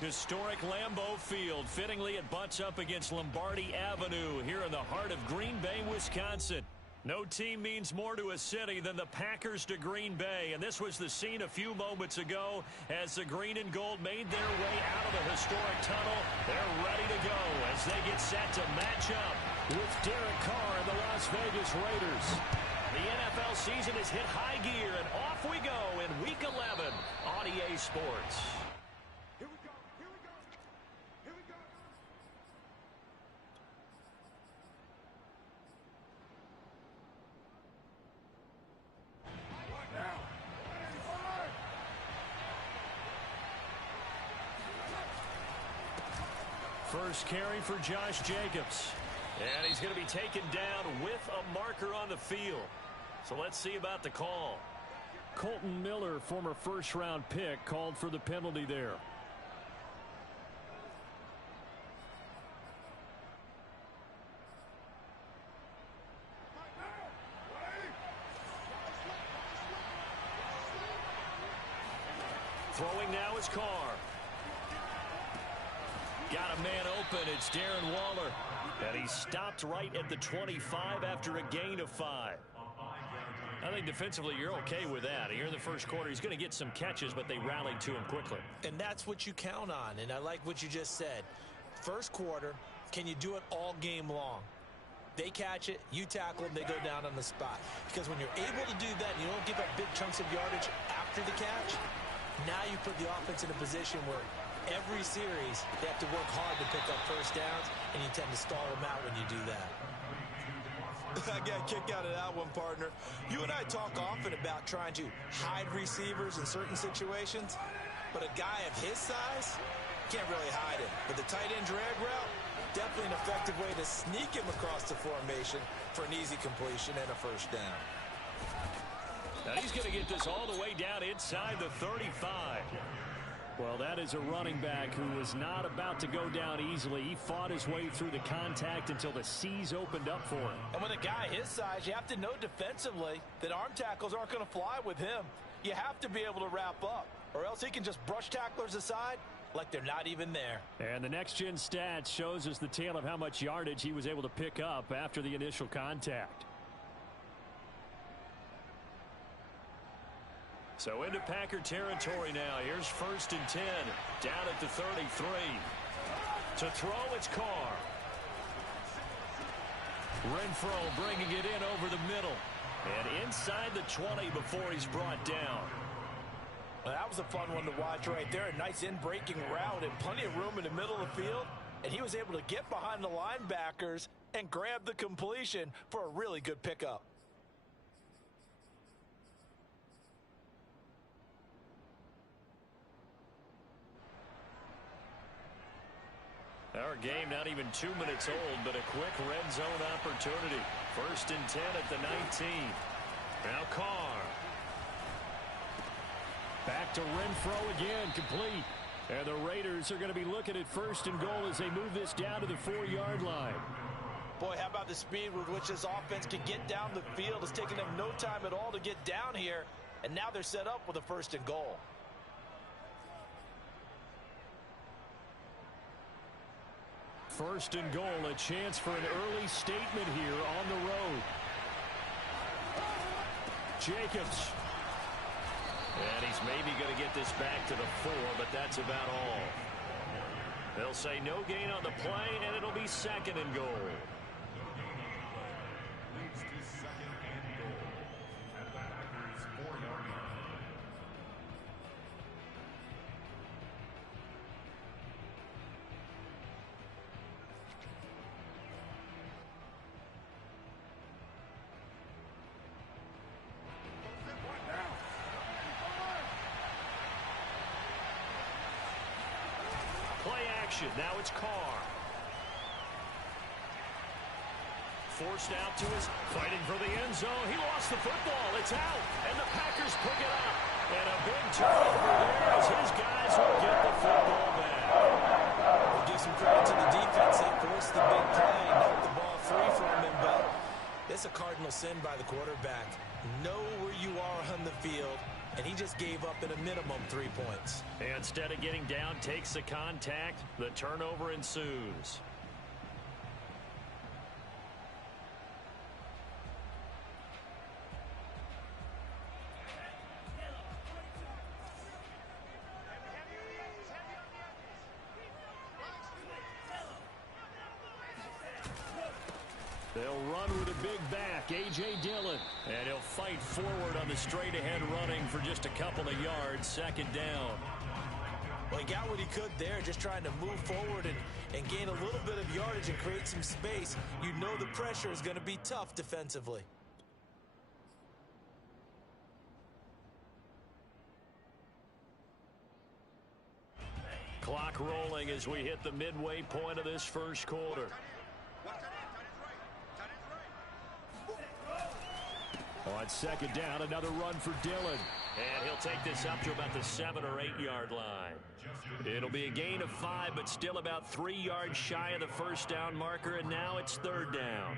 Historic Lambeau Field. Fittingly, it butts up against Lombardi Avenue here in the heart of Green Bay, Wisconsin. No team means more to a city than the Packers to Green Bay, and this was the scene a few moments ago as the green and gold made their way out of the historic tunnel. They're ready to go as they get set to match up with Derek Carr and the Las Vegas Raiders. The NFL season has hit high gear, and off we go in Week 11 on EA Sports. Here we go, here we go, here we go. What now? First carry for Josh Jacobs. And he's going to be taken down with a marker on the field. So let's see about the call. Colton Miller, former first-round pick, called for the penalty there. Throwing now is Carr. Got a man open. It's Darren Waller. And he stopped right at the 25 after a gain of 5. I think defensively you're okay with that. Here in the first quarter, he's going to get some catches, but they rallied to him quickly. And that's what you count on, and I like what you just said. First quarter, can you do it all game long? They catch it, you tackle them, they go down on the spot. Because when you're able to do that and you don't give up big chunks of yardage after the catch, now you put the offense in a position where every series they have to work hard to pick up first downs, and you tend to stall them out when you do that. I got a kick out of that one, partner. You and I talk often about trying to hide receivers in certain situations, but a guy of his size can't really hide it. But the tight end drag route, definitely an effective way to sneak him across the formation for an easy completion and a first down. Now he's going to get this all the way down inside the 35. Well, that is a running back who was not about to go down easily. He fought his way through the contact until the C's opened up for him. And with a guy his size, you have to know defensively that arm tackles aren't going to fly with him. You have to be able to wrap up, or else he can just brush tacklers aside like they're not even there. And the next-gen stats shows us the tale of how much yardage he was able to pick up after the initial contact. So into Packer territory now. Here's 1st and 10. Down at the 33. To throw, it's Carr. Renfro bringing it in over the middle. And inside the 20 before he's brought down. Well, that was a fun one to watch right there. A nice in-breaking route and plenty of room in the middle of the field. And he was able to get behind the linebackers and grab the completion for a really good pickup. Our game not even 2 minutes old, but a quick red zone opportunity. 1st and 10 at the 19. Now Carr. Back to Renfro again, complete. And the Raiders are going to be looking at 1st and goal as they move this down to the 4-yard line. Boy, how about the speed with which this offense can get down the field? It's taken them no time at all to get down here. And now they're set up with a 1st and goal. First and goal, a chance for an early statement here on the road. Jacobs. And he's maybe going to get this back to the 4, but that's about all. They'll say no gain on the play, and it'll be 2nd and goal. Play action. Now it's Carr. Forced out to his, fighting for the end zone. He lost the football. It's out. And the Packers pick it up. And a big turnover there as his guys will get the football back. We'll give some credit to the defense. They forced the big play, knocked the ball free from him, but it's a cardinal sin by the quarterback. Know where you are on the field and he just gave up at a minimum 3 points. Instead of getting down, takes the contact. The turnover ensues. They'll run with a big back, A.J. Dillon. And he'll fight forward on the straight-ahead running for just a couple of yards, second down. Well, he got what he could there, just trying to move forward and gain a little bit of yardage and create some space. You know the pressure is going to be tough defensively. Clock rolling as we hit the midway point of this first quarter. On second down, another run for Dillon. And he'll take this up to about the 7 or 8 yard line. It'll be a gain of 5, but still about 3 yards shy of the first down marker, and now it's third down.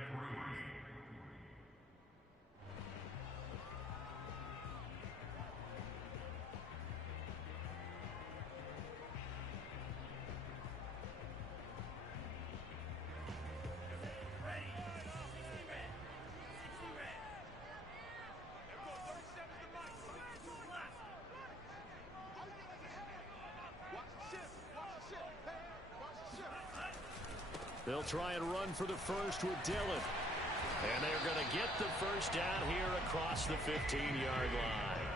They'll try and run for the first with Dillon. And they're going to get the first down here across the 15-yard line.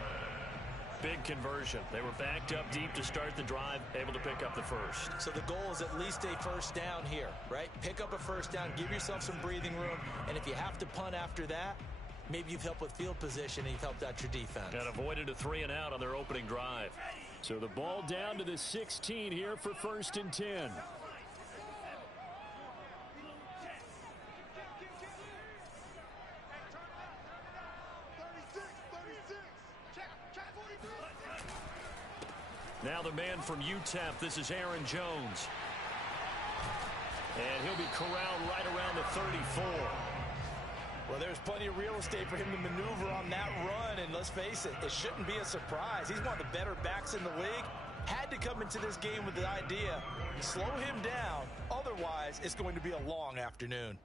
Big conversion. They were backed up deep to start the drive, able to pick up the first. So the goal is at least a first down here, right? Pick up a first down, give yourself some breathing room, and if you have to punt after that, maybe you've helped with field position and you've helped out your defense. And avoided a 3-and-out on their opening drive. So the ball down to the 16 here for first and 10. Now the man from UTEP, this is Aaron Jones. And he'll be corralled right around the 34. Well, there's plenty of real estate for him to maneuver on that run, and let's face it, it shouldn't be a surprise. He's one of the better backs in the league. Had to come into this game with the idea, slow him down, otherwise it's going to be a long afternoon.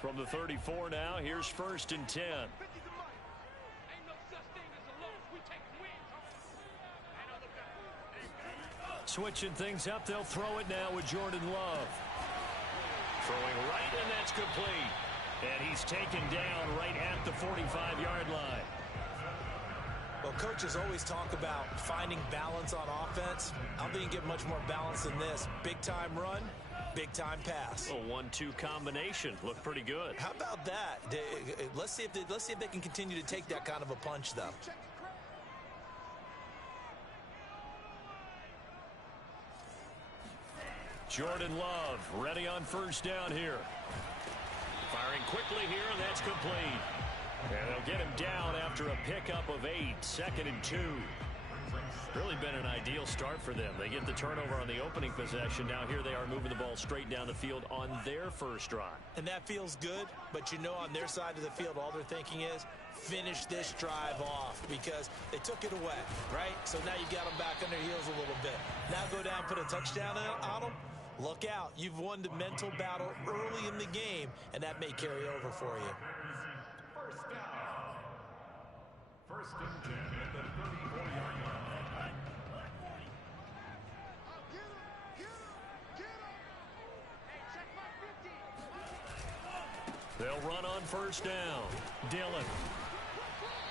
From the 34 now, here's first and 10. Switching things up, they'll throw it now with Jordan Love. Throwing right, and that's complete. And he's taken down right at the 45-yard line. Well, coaches always talk about finding balance on offense. I don't think you get much more balance than this. Big-time run, big-time pass. A 1-2 combination. Looked pretty good. How about that? Let's see if they can continue to take that kind of a punch, though. Jordan Love ready on first down here. Firing quickly here, and that's complete. And they'll get him down after a pickup of 8, second and 2. Really been an ideal start for them. They get the turnover on the opening possession. Now here they are moving the ball straight down the field on their first drive. And that feels good, but you know on their side of the field all they're thinking is finish this drive off because they took it away, right? So now you got them back on their heels a little bit. Now go down, put a touchdown on them. Look out. You've won the mental battle early in the game, and that may carry over for you. First down. First and 10 at the 34-yard line. They'll run on first down. Dillon.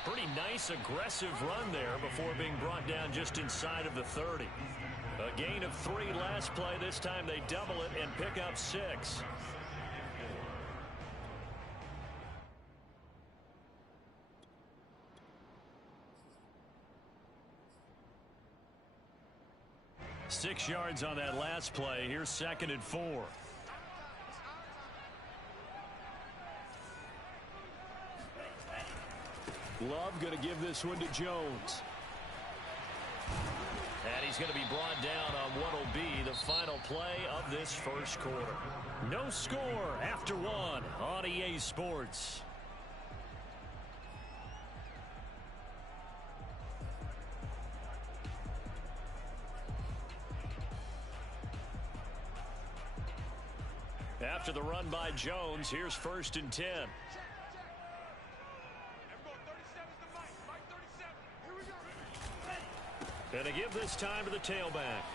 Pretty nice, aggressive run there before being brought down just inside of the 30. A gain of 3 last play. This time they double it and pick up 6. Six yards on that last play. Here's second and 4. Love going to give this one to Jones. And he's going to be brought down on what will be the final play of this first quarter. No score after 1 on EA Sports. After the run by Jones, here's 1st and 10. And they give this time to the tailback.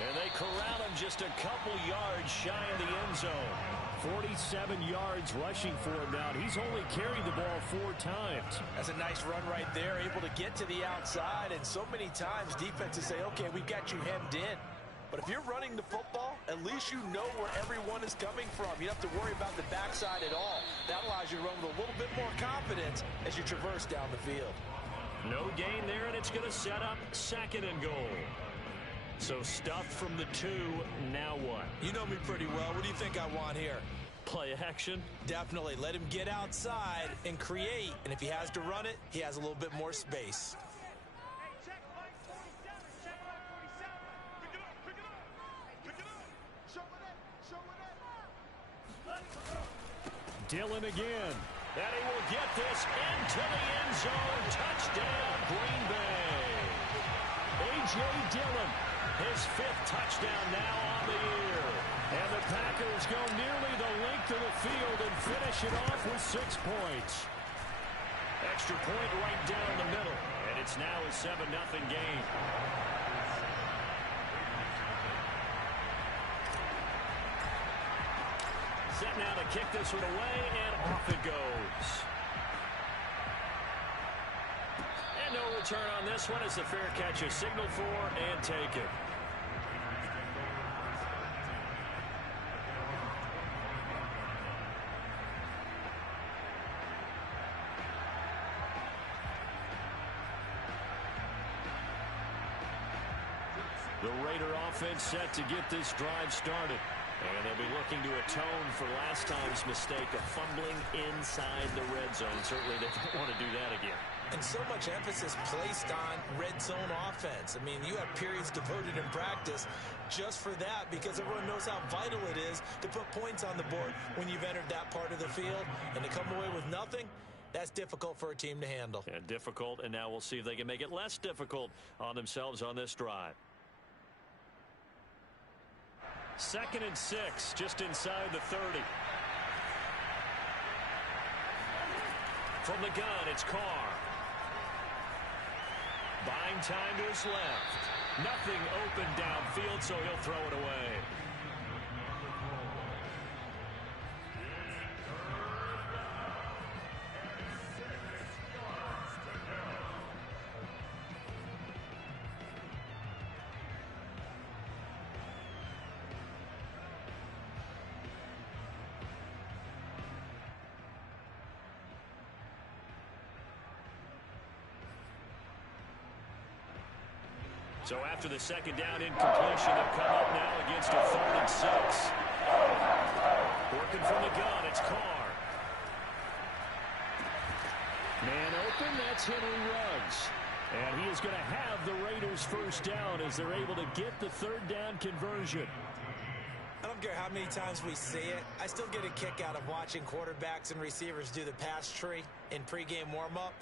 And they corral him just a couple yards shy of the end zone. 47 yards rushing for him now. He's only carried the ball 4 times. That's a nice run right there, able to get to the outside. And so many times defenses say, okay, we've got you hemmed in. But if you're running the football, at least you know where everyone is coming from. You don't have to worry about the backside at all. That allows you to run with a little bit more confidence as you traverse down the field. No gain there, and it's going to set up 2nd and goal. So stuffed from the 2, now what? You know me pretty well. What do you think I want here? Play action? Definitely. Let him get outside and create. And if he has to run it, he has a little bit more space. Dillon again. And he will get this into the end zone. Touchdown, Green Bay. A.J. Dillon, his 5th touchdown now on the year. And the Packers go nearly the length of the field and finish it off with 6 points. Extra point right down the middle. And it's now a 7-0 game. Set now to kick this one away, and off it goes. And no return on this one as the fair catch is signaled for and taken. The Raider offense set to get this drive started. And they'll be looking to atone for last time's mistake of fumbling inside the red zone. Certainly they don't want to do that again. And so much emphasis placed on red zone offense. I mean, you have periods devoted in practice just for that because everyone knows how vital it is to put points on the board when you've entered that part of the field. And to come away with nothing, that's difficult for a team to handle. And difficult, and now we'll see if they can make it less difficult on themselves on this drive. 2nd and 6, just inside the 30. From the gun, it's Carr. Buying time to his left. Nothing open downfield, so he'll throw it away. So after the 2nd down incompletion, they'll come up now against a 3rd and 6. Working from the gun, it's Carr. Man open, that's Henry Ruggs. And he is going to have the Raiders' 1st down as they're able to get the 3rd down conversion. I don't care how many times we see it. I still get a kick out of watching quarterbacks and receivers do the pass tree in pregame warm-up.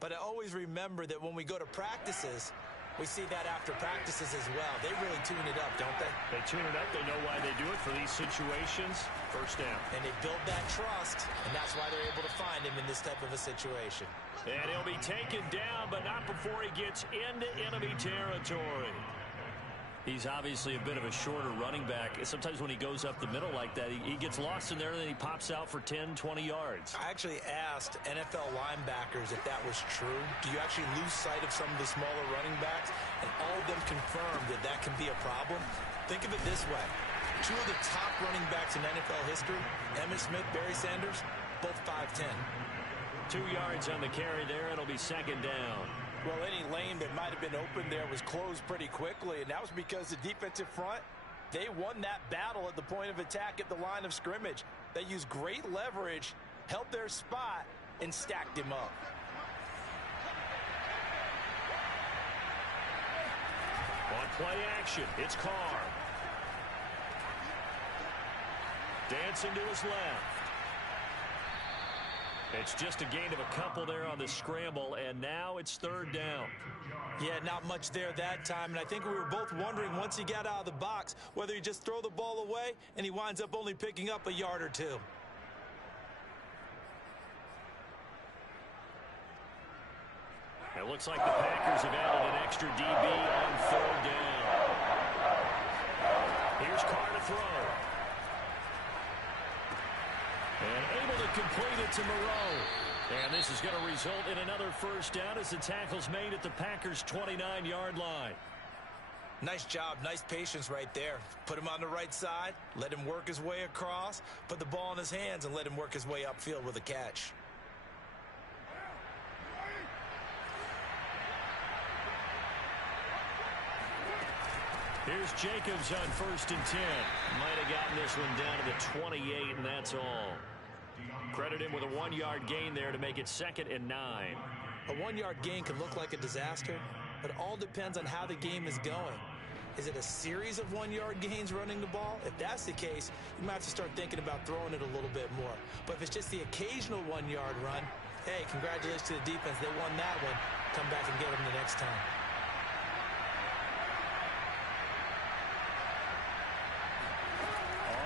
But I always remember that when we go to practices, we see that after practices as well. They really tune it up, don't they? They tune it up. They know why they do it for these situations. 1st down. And they build that trust, and that's why they're able to find him in this type of a situation. And he'll be taken down, but not before he gets into enemy territory. He's obviously a bit of a shorter running back. Sometimes when he goes up the middle like that, he gets lost in there, and then he pops out for 10, 20 yards. I actually asked NFL linebackers if that was true. Do you actually lose sight of some of the smaller running backs? And all of them confirmed that that can be a problem. Think of it this way. 2 of the top running backs in NFL history, Emmitt Smith, Barry Sanders, both 5'10". 2 yards on the carry there. It'll be 2nd down. Well, any lane that might have been open there was closed pretty quickly, and that was because the defensive front, they won that battle at the point of attack at the line of scrimmage. They used great leverage, held their spot, and stacked him up. On play action, it's Carr. Dancing to his left. It's just a gain of a couple there on the scramble, and now it's third down. Yeah, not much there that time, and I think we were both wondering once he got out of the box whether he just throw the ball away and he winds up only picking up a yard or two. It looks like the Packers have added an extra DB on third down. Here's Carr to throw. And able to complete it to Moreau. And this is going to result in another first down as the tackle's made at the Packers' 29-yard line. Nice job, nice patience right there. Put him on the right side, let him work his way across, put the ball in his hands, and let him work his way upfield with a catch. Here's Jacobs on 1st and 10. Might have gotten this one down to the 28, and that's all. Credit him with a 1-yard gain there to make it 2nd and 9. A 1-yard gain can look like a disaster, but it all depends on how the game is going. Is it a series of 1-yard gains running the ball? If that's the case, you might have to start thinking about throwing it a little bit more. But if it's just the occasional 1-yard run, hey, congratulations to the defense. They won that one. Come back and get them the next time.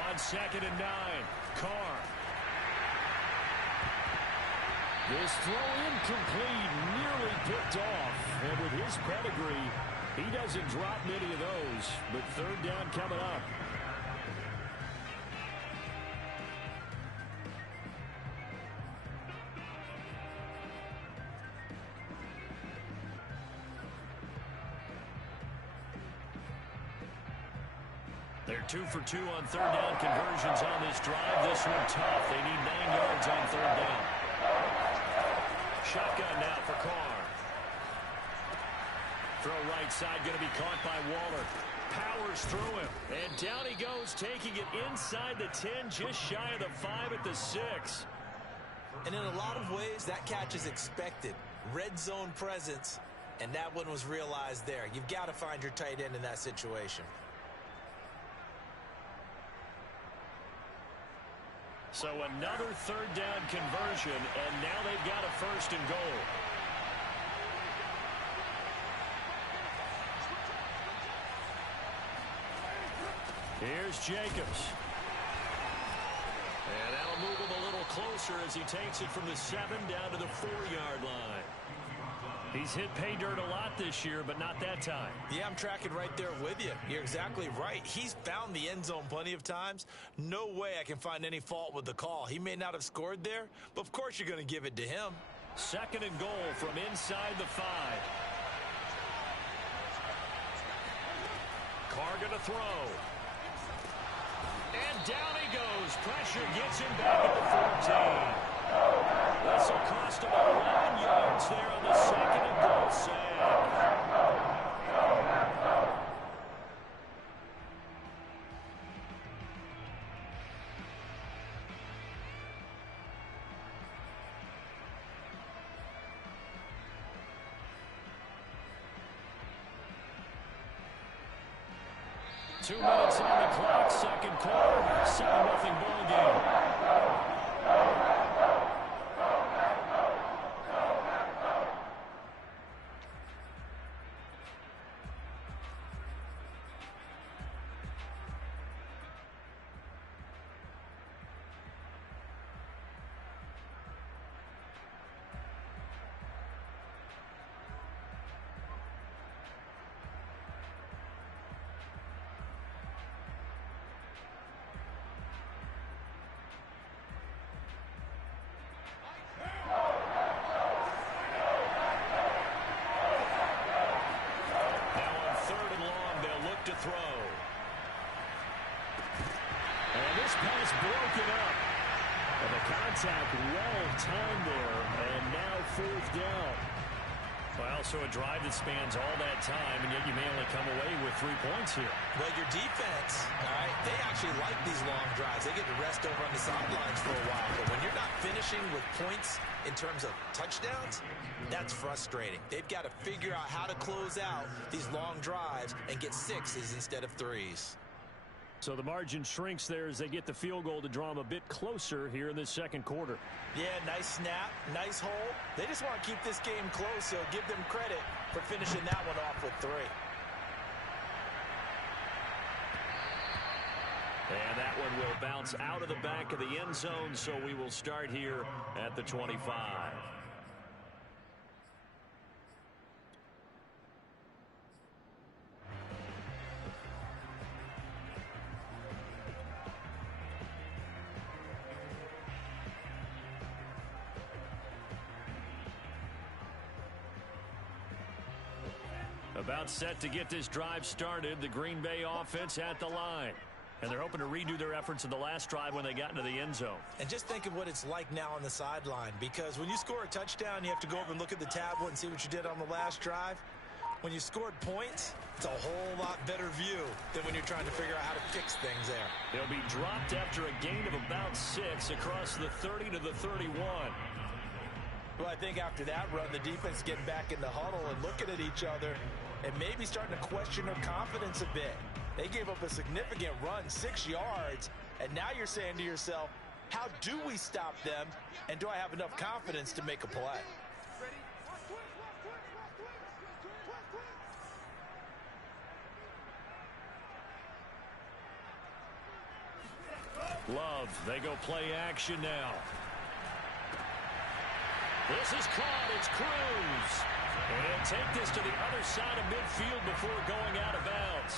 On 2nd and 9, Carr. This throw incomplete, nearly picked off. And with his pedigree, he doesn't drop many of those. But third down coming up. They're 2 for 2 on third down conversions on this drive. This one tough. They need 9 yards on third down. Shotgun now for Carr. Throw right side, going to be caught by Waller. Powers through him. And down he goes, taking it inside the 10, just shy of the 5 at the 6. And in a lot of ways, that catch is expected. Red zone presence, and that one was realized there. You've got to find your tight end in that situation. So another third down conversion, and now they've got a 1st and goal. Here's Jacobs. And that'll move him a little closer as he takes it from the 7 down to the 4-yard line. He's hit pay dirt a lot this year, but not that time. Yeah, I'm tracking right there with you. You're exactly right. He's found the end zone plenty of times. No way I can find any fault with the call. He may not have scored there, but of course you're going to give it to him. 2nd and goal from inside the 5. Carr going to throw. And down he goes. Pressure gets him back at the 14. This will cost him 11 yards there on the 2nd and goal sag. Two minutes on the clock, 2nd quarter, 7-0 ball game. Broken up. And the contact well timed there, and now 4th down. Well, so a drive that spans all that time, and yet you may only come away with 3 points here. Well, your defense, all right, they actually like these long drives. They get to rest over on the sidelines for a while. But when you're not finishing with points in terms of touchdowns, that's frustrating. They've got to figure out how to close out these long drives and get 6s instead of 3s. So the margin shrinks there as they get the field goal to draw them a bit closer here in the second quarter. Yeah, nice snap, nice hole. They just want to keep this game close, so give them credit for finishing that one off with 3. And that one will bounce out of the back of the end zone, so we will start here at the 25. About set to get this drive started. The Green Bay offense at the line. And they're hoping to redo their efforts in the last drive when they got into the end zone. And just think of what it's like now on the sideline, because when you score a touchdown, you have to go over and look at the tablet and see what you did on the last drive. When you scored points, it's a whole lot better view than when you're trying to figure out how to fix things there. They'll be dropped after a gain of about 6 across the 30 to the 31. Well, I think after that run, the defense getting back in the huddle and looking at each other and maybe starting to question their confidence a bit. They gave up a significant run, 6 yards, and now you're saying to yourself, how do we stop them, and do I have enough confidence to make a play? Love, they go play action now. This is caught, it's Cruz. And he'll take this to the other side of midfield before going out of bounds.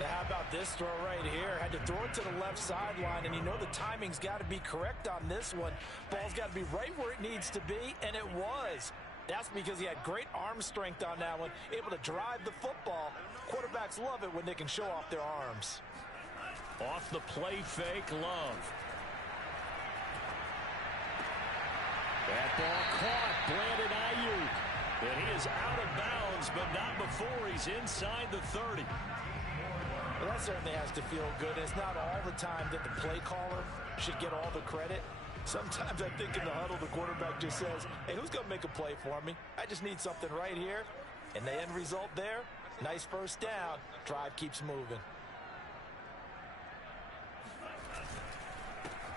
Now, how about this throw right here? Had to throw it to the left sideline, and you know the timing's got to be correct on this one. Ball's got to be right where it needs to be, and it was. That's because he had great arm strength on that one, able to drive the football. Quarterbacks love it when they can show off their arms. Off the play fake, Love. That ball caught, Brandon Ayuk. And he is out of bounds, but not before he's inside the 30. Well, that certainly has to feel good. It's not all the time that the play caller should get all the credit. Sometimes I think in the huddle, the quarterback just says, hey, who's going to make a play for me? I just need something right here. And the end result there, nice first down. Drive keeps moving.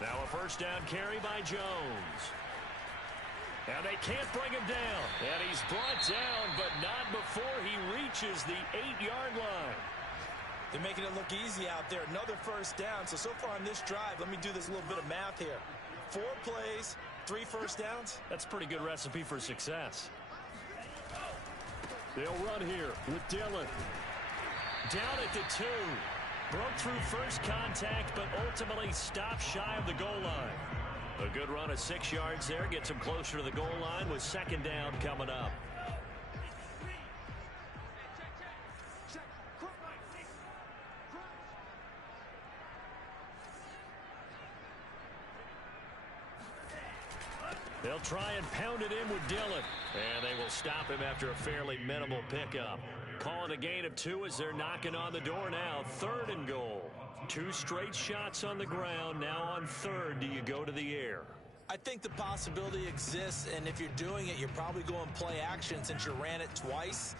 Now a first down carry by Jones. And they can't bring him down. And he's brought down, but not before he reaches the 8-yard line. They're making it look easy out there. Another first down. So far on this drive, let me do this little bit of math here. 4 plays, 3 first downs. That's a pretty good recipe for success. They'll run here with Dillon. Down at the 2. Broke through first contact, but ultimately stopped shy of the goal line. A good run of 6 yards there. Gets him closer to the goal line with second down coming up. They'll try and pound it in with Dillon. And they will stop him after a fairly minimal pickup. Calling a gain of 2 as they're knocking on the door now. 3rd and goal. 2 straight shots on the ground. Now on 3rd, do you go to the air? I think the possibility exists, and if you're doing it, you're probably going play action since you ran it twice.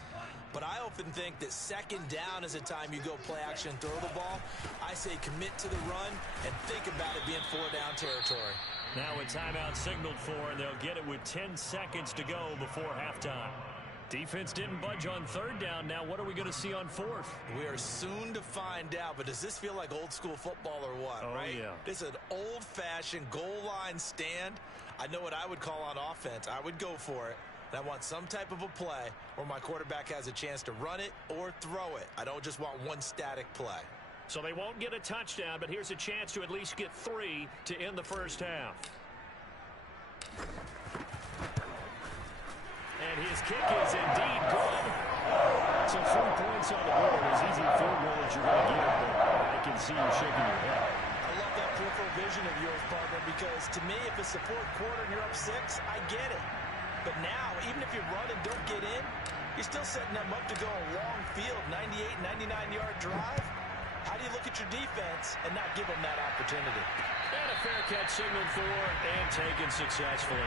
But I often think that second down is a time you go play action and throw the ball. I say commit to the run and think about it being 4-down territory. Now a timeout signaled for, and they'll get it with 10 seconds to go before halftime. Defense didn't budge on 3rd down. Now what are we going to see on 4th? We are soon to find out, but does this feel like old school football or what, right? Yeah. This is an old-fashioned goal line stand. I know what I would call on offense. I would go for it. And I want some type of a play where my quarterback has a chance to run it or throw it. I don't just want one static play. So they won't get a touchdown, but here's a chance to at least get 3 to end the first half. And his kick is indeed good. So 3 points on the board. As easy a field goal as you're going to get, but I can see you shaking your head. I love that peripheral vision of yours, partner, because to me, if it's the 4th quarter and you're up 6, I get it. But now, even if you run and don't get in, you're still setting them up to go a long field, 98, 99-yard drive. How do you look at your defense and not give them that opportunity? And a fair catch signaled for and taken successfully.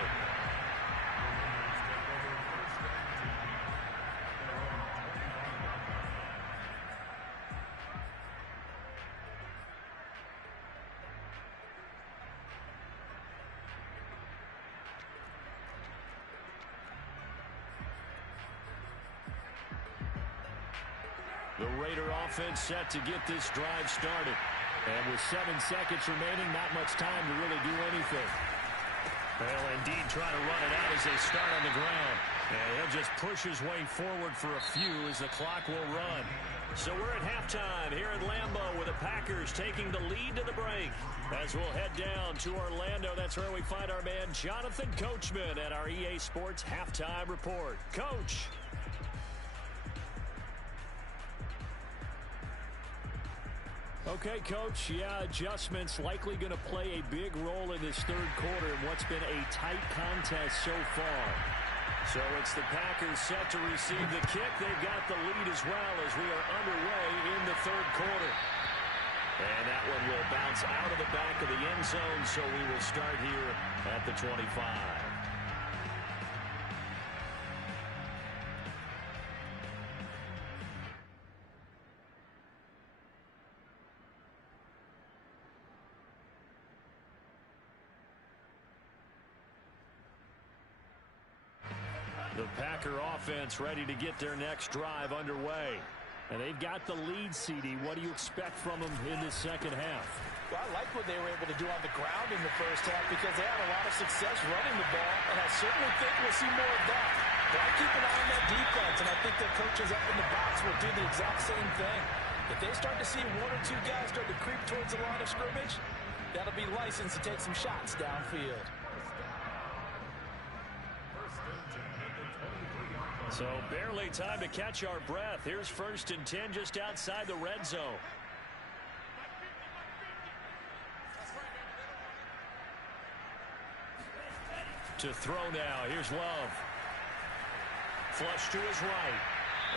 The Raider offense set to get this drive started. And with 7 seconds remaining, not much time to really do anything. They'll indeed try to run it out as they start on the ground. And he'll just push his way forward for a few as the clock will run. So we're at halftime here at Lambeau with the Packers taking the lead to the break. As we'll head down to Orlando, that's where we find our man Jonathan Coachman at our EA Sports Halftime Report. Coach. Okay, Coach, yeah, adjustments likely going to play a big role in this third quarter in what's been a tight contest so far. So it's the Packers set to receive the kick. They've got the lead as well as we are underway in the third quarter. And that one will bounce out of the back of the end zone, so we will start here at the 25. The Packer offense ready to get their next drive underway. And they've got the lead, CD. What do you expect from them in the second half? Well, I like what they were able to do on the ground in the first half because they had a lot of success running the ball, and I certainly think we'll see more of that. But I keep an eye on that defense, and I think their coaches up in the box will do the exact same thing. If they start to see 1 or 2 guys start to creep towards the line of scrimmage, that'll be license to take some shots downfield. So barely time to catch our breath. Here's 1st and 10 just outside the red zone. To throw now. Here's Love. Flush to his right.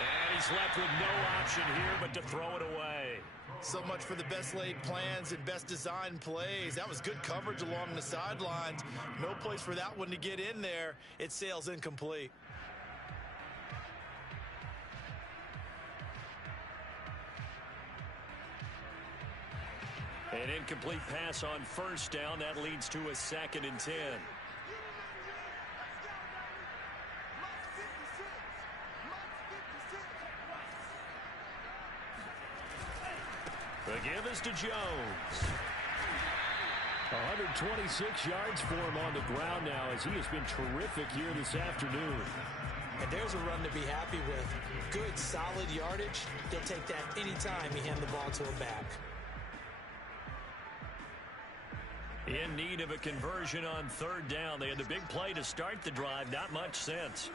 And he's left with no option here but to throw it away. So much for the best laid plans and best designed plays. That was good coverage along the sidelines. No place for that one to get in there. It sails incomplete. An incomplete pass on 1st down. That leads to a 2nd and 10. The give is to Jones. 126 yards for him on the ground now as he has been terrific here this afternoon. And there's a run to be happy with. Good, solid yardage. They'll take that anytime you hand the ball to a back. In need of a conversion on 3rd down. They had the big play to start the drive. Not much sense.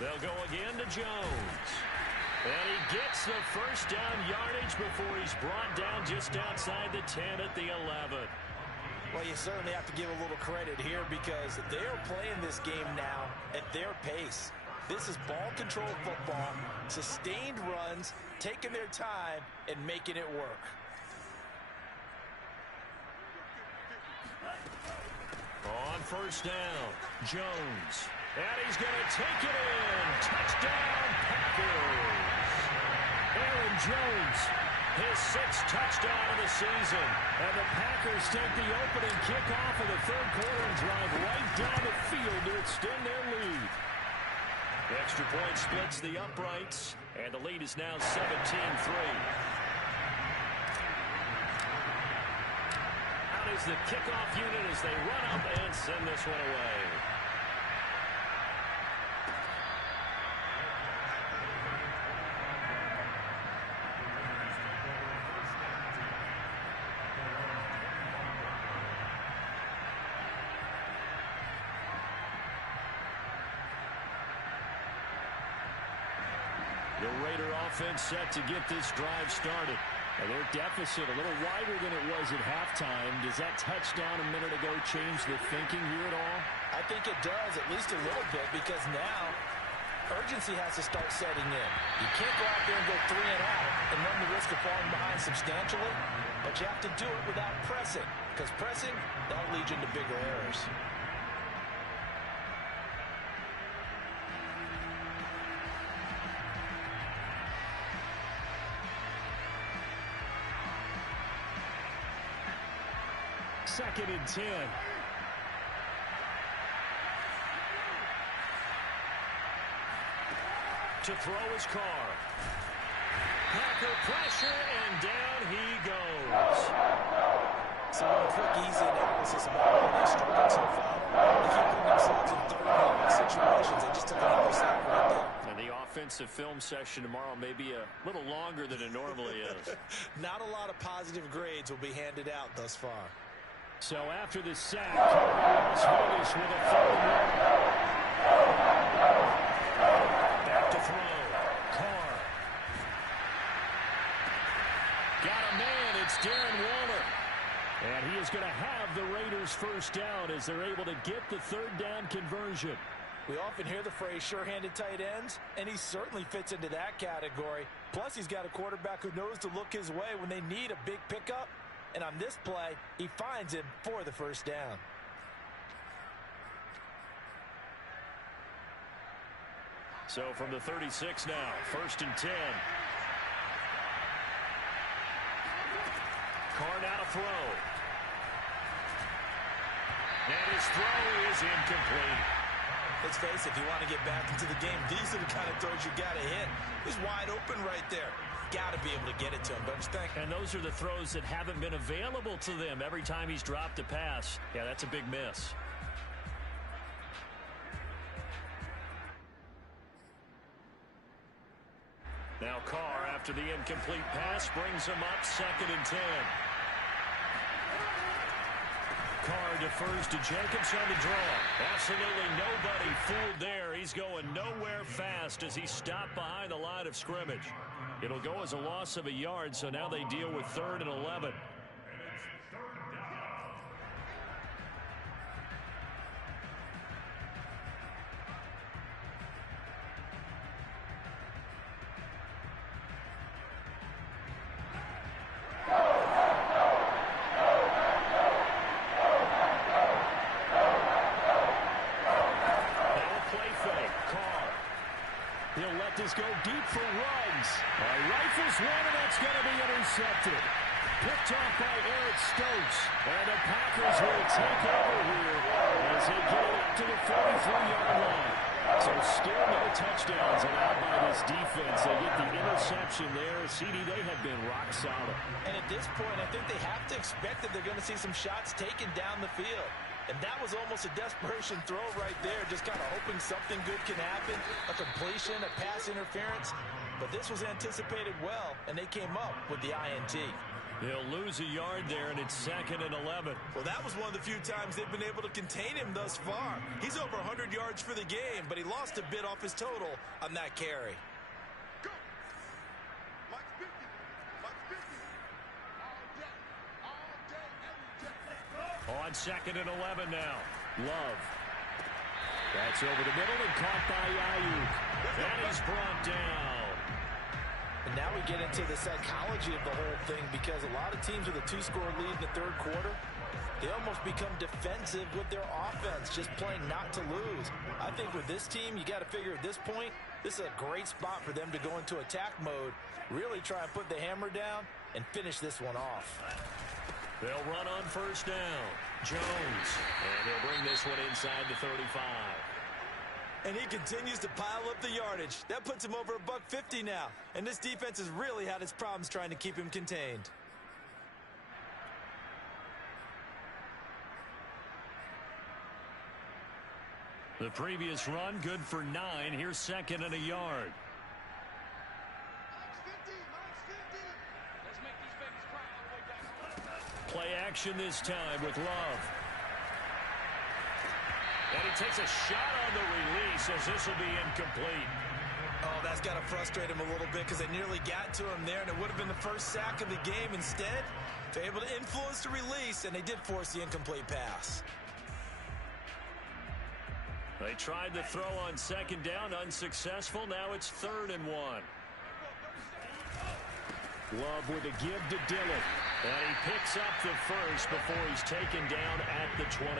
They'll go again to Jones. And he gets the 1st down yardage before he's brought down just outside the 10 at the 11. Well, you certainly have to give a little credit here because they're playing this game now at their pace. This is ball control football, sustained runs, taking their time, and making it work. On 1st down, Jones. And he's going to take it in. Touchdown, Packers. Aaron Jones, his 6th touchdown of the season. And the Packers take the opening kickoff of the third quarter and drive right down the field to extend their lead. The extra point splits the uprights, and the lead is now 17-3. Out is the kickoff unit as they run up and send this one away. The Raider offense set to get this drive started. And their deficit a little wider than it was at halftime. Does that touchdown a minute ago change the thinking here at all? I think it does, at least a little bit, because now urgency has to start setting in. You can't go out there and go 3 and out and run the risk of falling behind substantially, but you have to do it without pressing, because pressing, that'll lead you into bigger errors. Second and 10. To throw his car. Packer pressure, and down he goes. So a quick, easy analysis about why they struggled so far. They keep putting themselves in third and long situations. They just took another sack right there. And the offensive film session tomorrow may be a little longer than it normally is. Not a lot of positive grades will be handed out thus far. So after the sack, Las Vegas with a third and long. Back to throw. Carr. Got a man. It's Darren Waller. And he is going to have the Raiders first down as they're able to get the third down conversion. We often hear the phrase sure-handed tight ends, and he certainly fits into that category. Plus, he's got a quarterback who knows to look his way when they need a big pickup. And on this play, he finds him for the first down. So from the 36 now, 1st and 10. Carr now to throw. And his throw is incomplete. Let's face it, if you want to get back into the game, these are the kind of throws you got to hit. He's wide open right there. Got to be able to get it to him, don't you think? And those are the throws that haven't been available to them every time he's dropped a pass. Yeah, that's a big miss. Now Carr, after the incomplete pass, brings him up 2nd and 10. Carr defers to Jacobs on the draw. Absolutely nobody fooled there. He's going nowhere fast as he stopped behind the line of scrimmage. It'll go as a loss of a yard, so now they deal with 3rd and 11. Go deep for Ruggs. Rifles one, and that's going to be intercepted. Picked off by Eric Stokes. And the Packers will take over here as they get it up to the 43-yard line. So still no touchdowns allowed by this defense. They get the interception there. CD, they have been rock solid. And at this point, I think they have to expect that they're going to see some shots taken down the field. And that was almost a desperation throw right there, just kind of hoping something good can happen, a completion, a pass interference. But this was anticipated well, and they came up with the INT. They'll lose a yard there, and it's 2nd and 11. Well, that was one of the few times they've been able to contain him thus far. He's over 100 yards for the game, but he lost a bit off his total on that carry. Go. Mike 50. Mike 50. All day, every day. On 2nd and 11 now. Love. That's over the middle and caught by Ayuk. And he's brought down. And now we get into the psychology of the whole thing, because a lot of teams with a 2-score lead in the third quarter, they almost become defensive with their offense, just playing not to lose. I think with this team, you got to figure at this point, this is a great spot for them to go into attack mode, really try and put the hammer down and finish this one off. They'll run on 1st down. Jones. And he'll bring this one inside the 35. And he continues to pile up the yardage. That puts him over $150 now. And this defense has really had its problems trying to keep him contained. The previous run, good for 9. Here's 2nd and a yard. Play action this time with Love. And he takes a shot on the release as this will be incomplete. Oh, that's got to frustrate him a little bit, because they nearly got to him there, and it would have been the first sack of the game. Instead, they're able to influence the release, and they did force the incomplete pass. They tried the throw on 2nd down, unsuccessful. Now it's 3rd and 1. Love with a give to Dillon. And he picks up the first before he's taken down at the 29.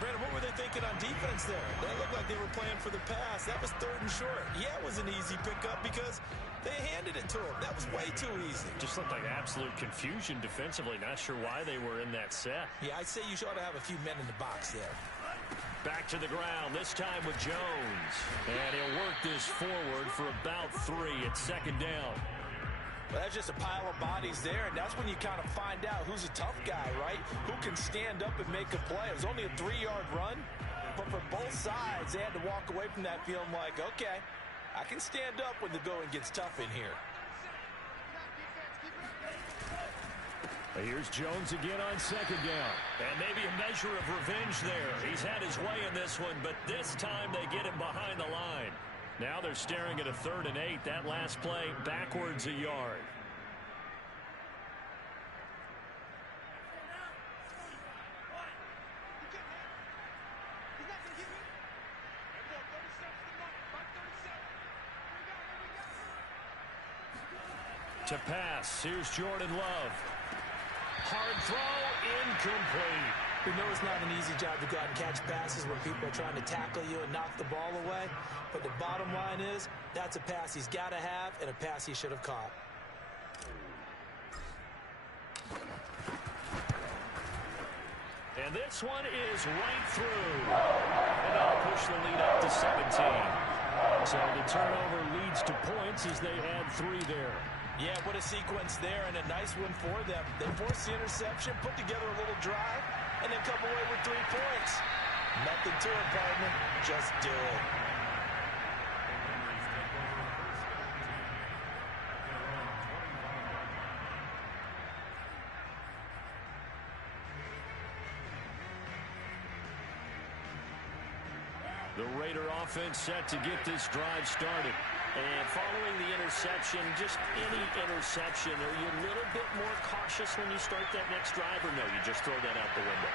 Brandon, what were they thinking on defense there? They looked like they were playing for the pass. That was 3rd and short. Yeah, it was an easy pickup because they handed it to him. That was way too easy. Just looked like absolute confusion defensively. Not sure why they were in that set. Yeah, I'd say you ought to have a few men in the box there. Back to the ground, this time with Jones. And he'll work this forward for about 3 at second down. Well, that's just a pile of bodies there, and that's when you kind of find out who's a tough guy, right? Who can stand up and make a play. It was only a 3-yard run, but for both sides, they had to walk away from that feeling like, okay, I can stand up when the going gets tough in here. Here's Jones again on second down. And maybe a measure of revenge there. He's had his way in this one, but this time they get him behind the line. Now they're staring at a 3rd and 8. That last play backwards a yard. To pass, here's Jordan Love. Hard throw, incomplete. We know it's not an easy job to go out and catch passes when people are trying to tackle you and knock the ball away. But the bottom line is, that's a pass he's got to have and a pass he should have caught. And this one is right through. And that'll push the lead up to 17. So the turnover leads to points as they add 3 there. Yeah, what a sequence there, and a nice one for them. They force the interception, put together a little drive, and then come away with 3 points. Nothing to it, partner. Just do it. The Raider offense set to get this drive started. And following the interception, just any interception, are you a little bit more cautious when you start that next drive, or no, you just throw that out the window?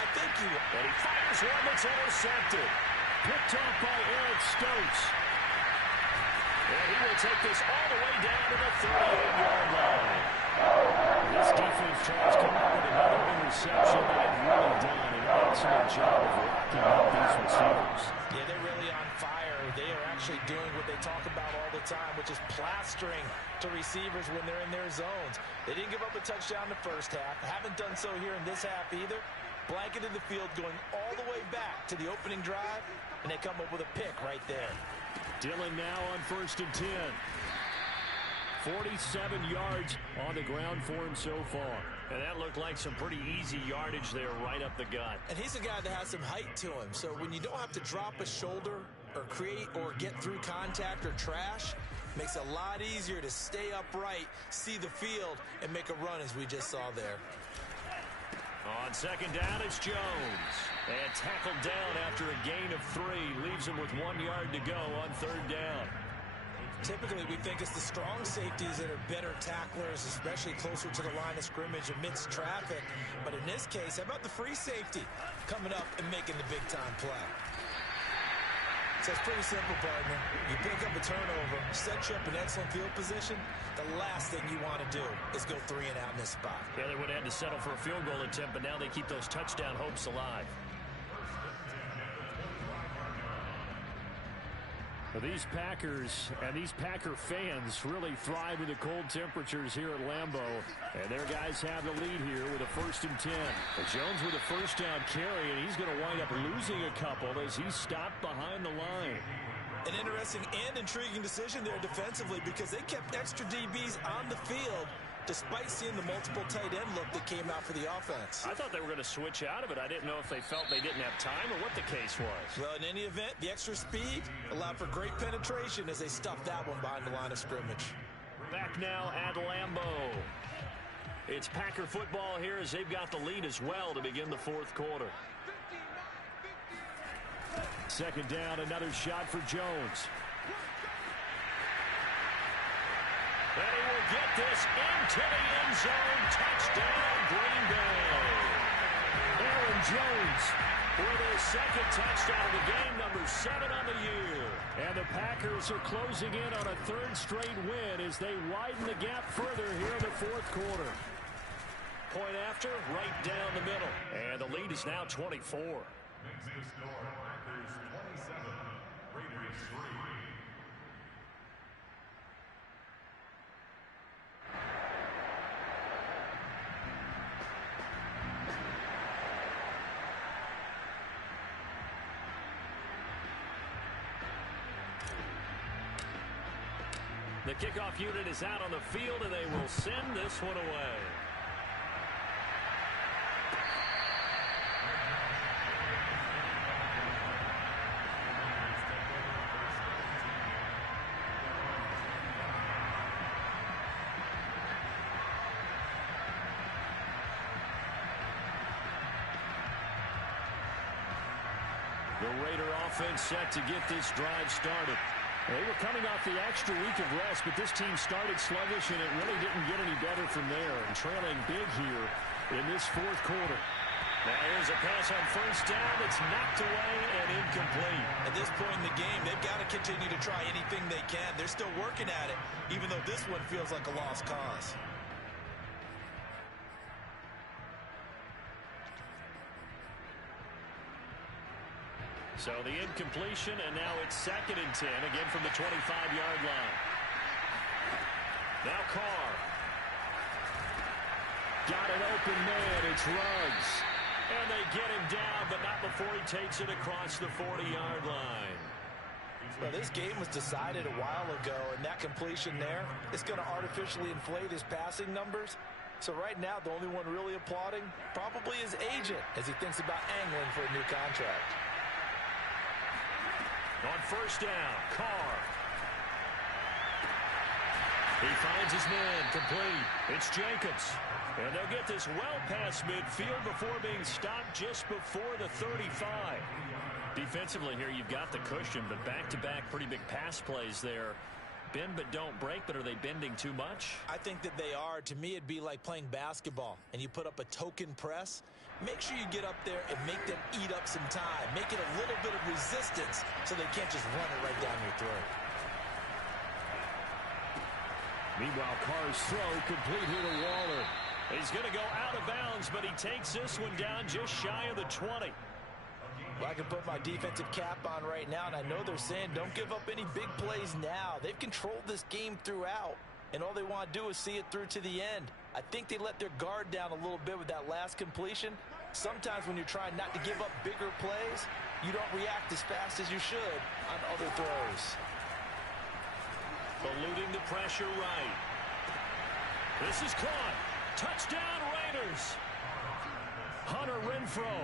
I think you will. And he fires one that's intercepted. Picked off by Eric Stokes. And he will take this all the way down to the 38-yard line. This defense tries to come up with another interception. They have really done an excellent job of locking up these receivers. Yeah, they're really on fire. They are actually doing what they talk about all the time, which is plastering to receivers when they're in their zones. They didn't give up a touchdown in the first half. Haven't done so here in this half either. Blanketed the field going all the way back to the opening drive, and they come up with a pick right there. Dillon now on 1st and 10. 47 yards on the ground for him so far. And that looked like some pretty easy yardage there right up the gut. And he's a guy that has some height to him, so when you don't have to drop a shoulder or create or get through contact or trash, makes it a lot easier to stay upright, see the field, and make a run as we just saw there. On second down, it's Jones. And tackled down after a gain of 3. Leaves him with 1 yard to go on 3rd down. Typically, we think it's the strong safeties that are better tacklers, especially closer to the line of scrimmage amidst traffic. But in this case, how about the free safety coming up and making the big-time play? So it's pretty simple, partner. You pick up a turnover, set you up in excellent field position. The last thing you want to do is go 3 and out in this spot. Yeah, they would have had to settle for a field goal attempt, but now they keep those touchdown hopes alive. These Packers and these Packer fans really thrive in the cold temperatures here at Lambeau. And their guys have the lead here with a 1st and 10. And Jones with a 1st down carry, and he's going to wind up losing a couple as he's stopped behind the line. An interesting and intriguing decision there defensively because they kept extra DBs on the field despite seeing the multiple tight end look that came out for the offense. I thought they were going to switch out of it. I didn't know if they felt they didn't have time or what the case was. Well, in any event, the extra speed allowed for great penetration as they stuffed that one behind the line of scrimmage. Back now at Lambeau. It's Packer football here as they've got the lead as well to begin the 4th quarter. Second down, another shot for Jones. And he will get this into the end zone. Touchdown, Green Bay. Aaron Jones with his 2nd touchdown of the game, number 7 on the year. And the Packers are closing in on a 3rd straight win as they widen the gap further here in the 4th quarter. Point after, right down the middle. And the lead is now 24. The kickoff unit is out on the field, and they will send this one away. The Raider offense set to get this drive started. They were coming off the extra week of rest, but this team started sluggish, and it really didn't get any better from there. And trailing big here in this fourth quarter. Now here's a pass on first down. It's knocked away and incomplete. At this point in the game, they've got to continue to try anything they can. They're still working at it, even though this one feels like a lost cause. So the incompletion, and now it's 2nd and 10, again from the 25-yard line. Now Carr. Got an open man. It's Ruggs. And they get him down, but not before he takes it across the 40-yard line. Well, this game was decided a while ago, and that completion there is going to artificially inflate his passing numbers. So right now, the only one really applauding probably his agent as he thinks about angling for a new contract. On first down, Carr. He finds his man, complete. It's Jacobs. And they'll get this well past midfield before being stopped just before the 35. Defensively here, you've got the cushion, but back-to-back pretty big pass plays there. Bend but don't break, but are they bending too much? I think that they are. To me, it'd be like playing basketball, and you put up a token press. Make sure you get up there and make them eat up some time. Make it a little bit of resistance so they can't just run it right down your throat. Meanwhile, Carr's throw complete here to Waller. He's going to go out of bounds, but he takes this one down just shy of the 20. Well, I can put my defensive cap on right now, and I know they're saying don't give up any big plays now. They've controlled this game throughout, and all they want to do is see it through to the end. I think they let their guard down a little bit with that last completion. Sometimes when you're trying not to give up bigger plays, you don't react as fast as you should on other throws. Eluding the pressure right. This is caught. Touchdown Raiders. Hunter Renfrow,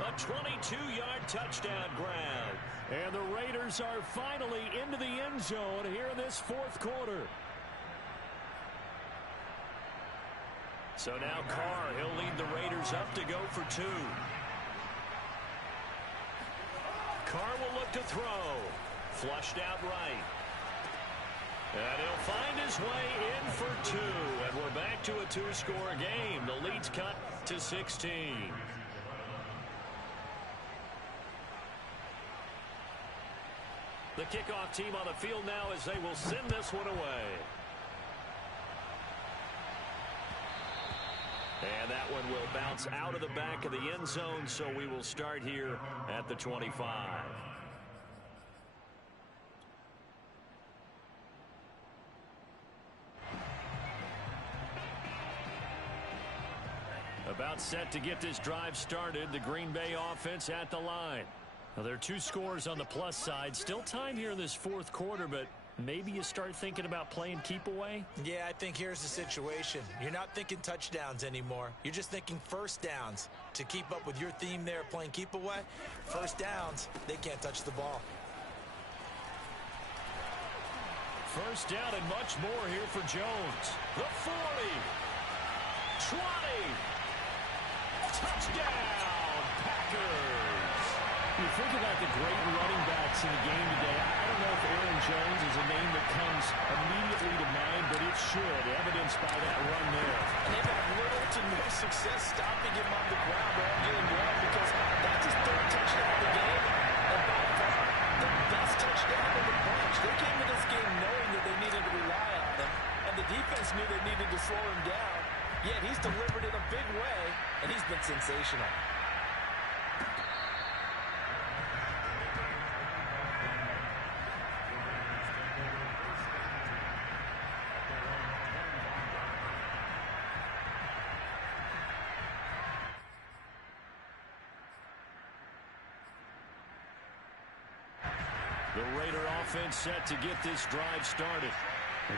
a 22-yard touchdown grab. And the Raiders are finally into the end zone here in this fourth quarter. So now Carr, he'll lead the Raiders up to go for 2. Carr will look to throw. Flushed out right. And he'll find his way in for 2. And we're back to a 2-score game. The lead's cut to 16. The kickoff team on the field now as they will send this one away. And that one will bounce out of the back of the end zone, so we will start here at the 25. About set to get this drive started. The Green Bay offense at the line. Now, there are 2 scores on the plus side. Still time here in this fourth quarter, but maybe you start thinking about playing keep away? Yeah, I think here's the situation. You're not thinking touchdowns anymore. You're just thinking first downs. To keep up with your theme there, playing keep away, first downs, they can't touch the ball. First down and much more here for Jones. The 40. 20. Touchdown, Packers. You think about the great running backs in the game today. I don't know if Aaron Jones is a name that comes immediately to mind, but it should, evidenced by that run there. And they've had little to no success stopping him on the ground all game long because that's his 3rd touchdown of the game, and by far the best touchdown of the bunch. They came to this game knowing that they needed to rely on him, and the defense knew they needed to slow him down. Yet he's delivered in a big way, and he's been sensational. The Raider offense set to get this drive started.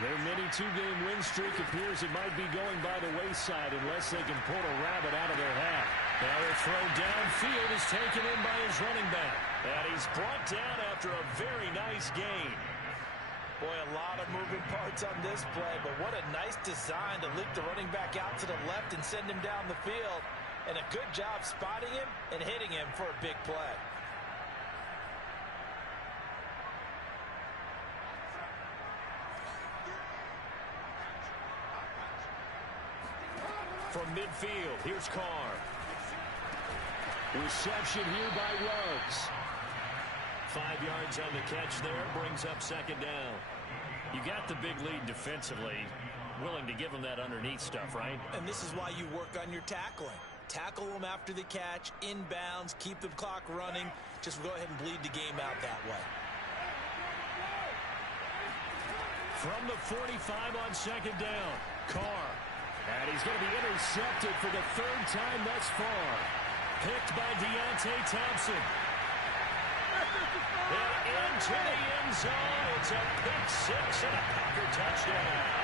Their mini two-game win streak appears it might be going by the wayside unless they can pull a rabbit out of their hat. Now a throw downfield is taken in by his running back. And he's brought down after a very nice gain. Boy, a lot of moving parts on this play, but what a nice design to leak the running back out to the left and send him down the field. And a good job spotting him and hitting him for a big play. From midfield, here's Carr. Reception here by Ruggs. 5 yards on the catch there, brings up second down. You got the big lead defensively, willing to give them that underneath stuff, right? And this is why you work on your tackling. Tackle them after the catch, inbounds, keep the clock running. Just go ahead and bleed the game out that way. From the 45 on second down, Carr. And he's going to be intercepted for the third time thus far. Picked by Deontay Thompson. And into the end zone. It's a pick six and a Packer touchdown.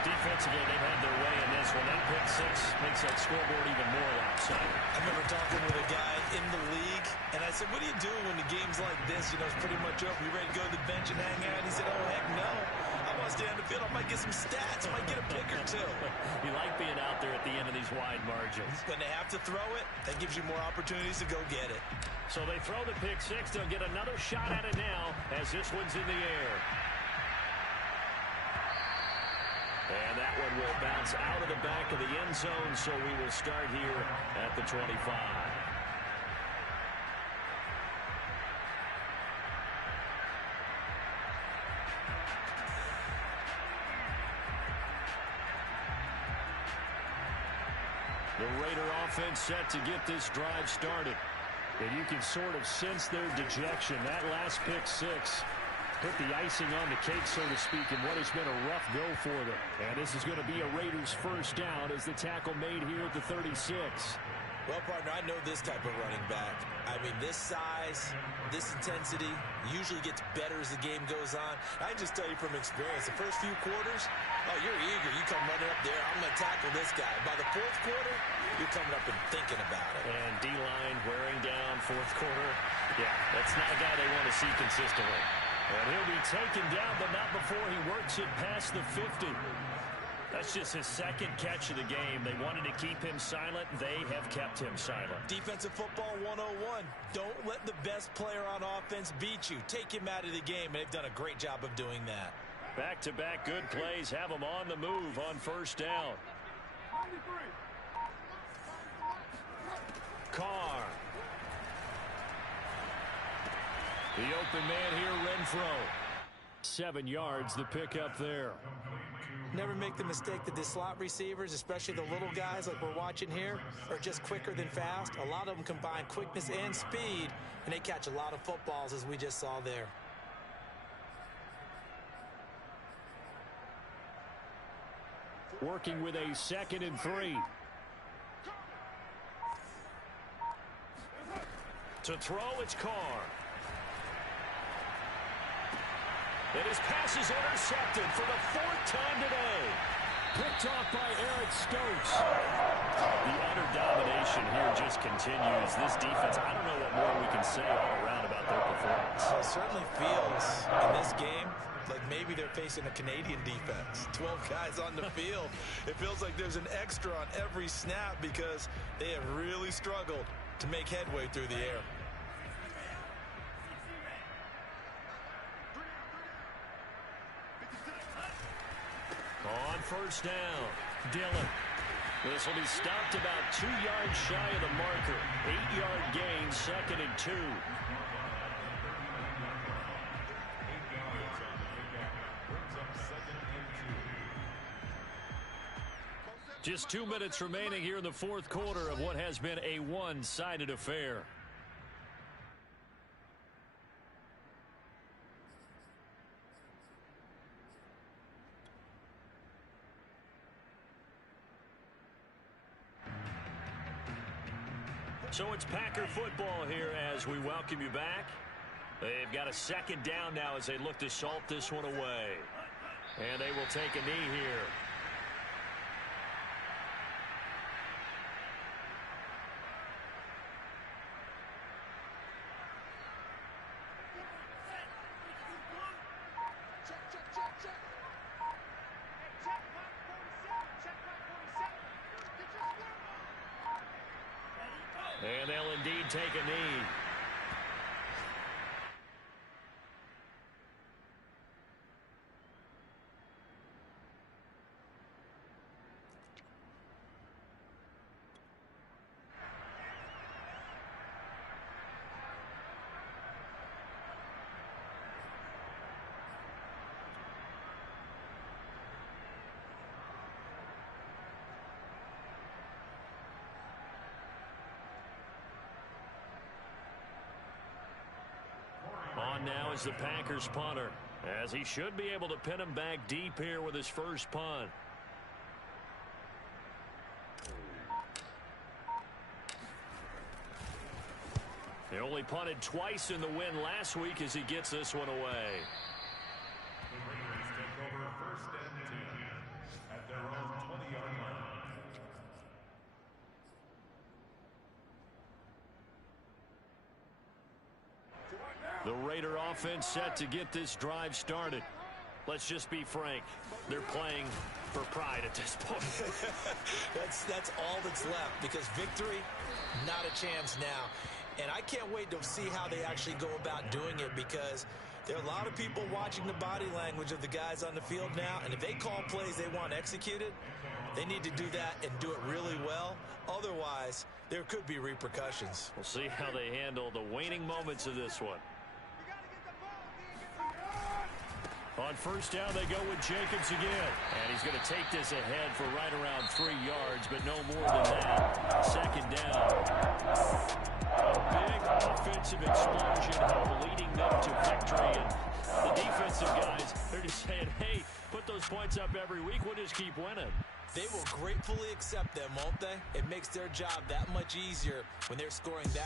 Defensively, they've had their way in this one. That pick six makes that scoreboard even more lopsided. I remember talking with a guy in the league, and I said, what are you doing when the game's like this? You know, it's pretty much over. You ready to go to the bench and hang out? He said, oh, heck no. I want to stay on the field. I might get some stats. I might get a pick or two. You like being out there at the end of these wide margins. When they have to throw it, that gives you more opportunities to go get it. So they throw the pick six. They'll get another shot at it now as this one's in the air. And that one will bounce out of the back of the end zone, so we will start here at the 25. The Raider offense set to get this drive started. And you can sort of sense their dejection. That last pick six put the icing on the cake, so to speak, in what has been a rough go for them. And this is going to be a Raiders first down as the tackle made here at the 36. Well, partner, I know this type of running back. I mean, this size, this intensity usually gets better as the game goes on. I can just tell you from experience, the first few quarters, oh, you're eager. You come running up there, I'm going to tackle this guy. By the fourth quarter, you're coming up and thinking about it. And D-line wearing down fourth quarter. Yeah, that's not a guy they want to see consistently. And he'll be taken down, but not before he works it past the 50. That's just his second catch of the game. They wanted to keep him silent. They have kept him silent. Defensive football 101. Don't let the best player on offense beat you. Take him out of the game, and they've done a great job of doing that. Back-to-back good plays have him on the move on first down. Carr. The open man here, Renfro. 7 yards, the pickup there. Never make the mistake that the slot receivers, especially the little guys like we're watching here, are just quicker than fast. A lot of them combine quickness and speed, and they catch a lot of footballs, as we just saw there. Working with a 2nd and 3. To throw, it's Carr. And his pass is intercepted for the 4th time today. Picked off by Eric Stokes. The utter domination here just continues. This defense, I don't know what more we can say all around about their performance. It certainly feels in this game like maybe they're facing a Canadian defense. 12 guys on the field. It feels like there's an extra on every snap because they have really struggled to make headway through the air. On first down, Dillon. This will be stopped about 2 yards shy of the marker. 8-yard gain, 2nd and 2. Just 2 minutes remaining here in the 4th quarter of what has been a one-sided affair. So it's Packer football here as we welcome you back. They've got a second down now as they look to salt this one away. And they will take a knee here. And they'll indeed take a knee. On now is the Packers punter, as he should be able to pin him back deep here with his first punt. He only punted twice in the win last week as he gets this one away. The Raiders take over 1st and 10 at their own 20-yard line. The Raider offense set to get this drive started. Let's just be frank. They're playing for pride at this point. That's all that's left, because victory, not a chance now. And I can't wait to see how they actually go about doing it, because there are a lot of people watching the body language of the guys on the field now, and if they call plays they want executed, they need to do that and do it really well. Otherwise, there could be repercussions. We'll see how they handle the waning moments of this one. On first down, they go with Jacobs again. And he's going to take this ahead for right around 3 yards, but no more than that. Second down. A big offensive explosion leading them to victory. And the defensive guys, they're just saying, hey, put those points up every week. We'll just keep winning. They will gratefully accept them, won't they? It makes their job that much easier when they're scoring that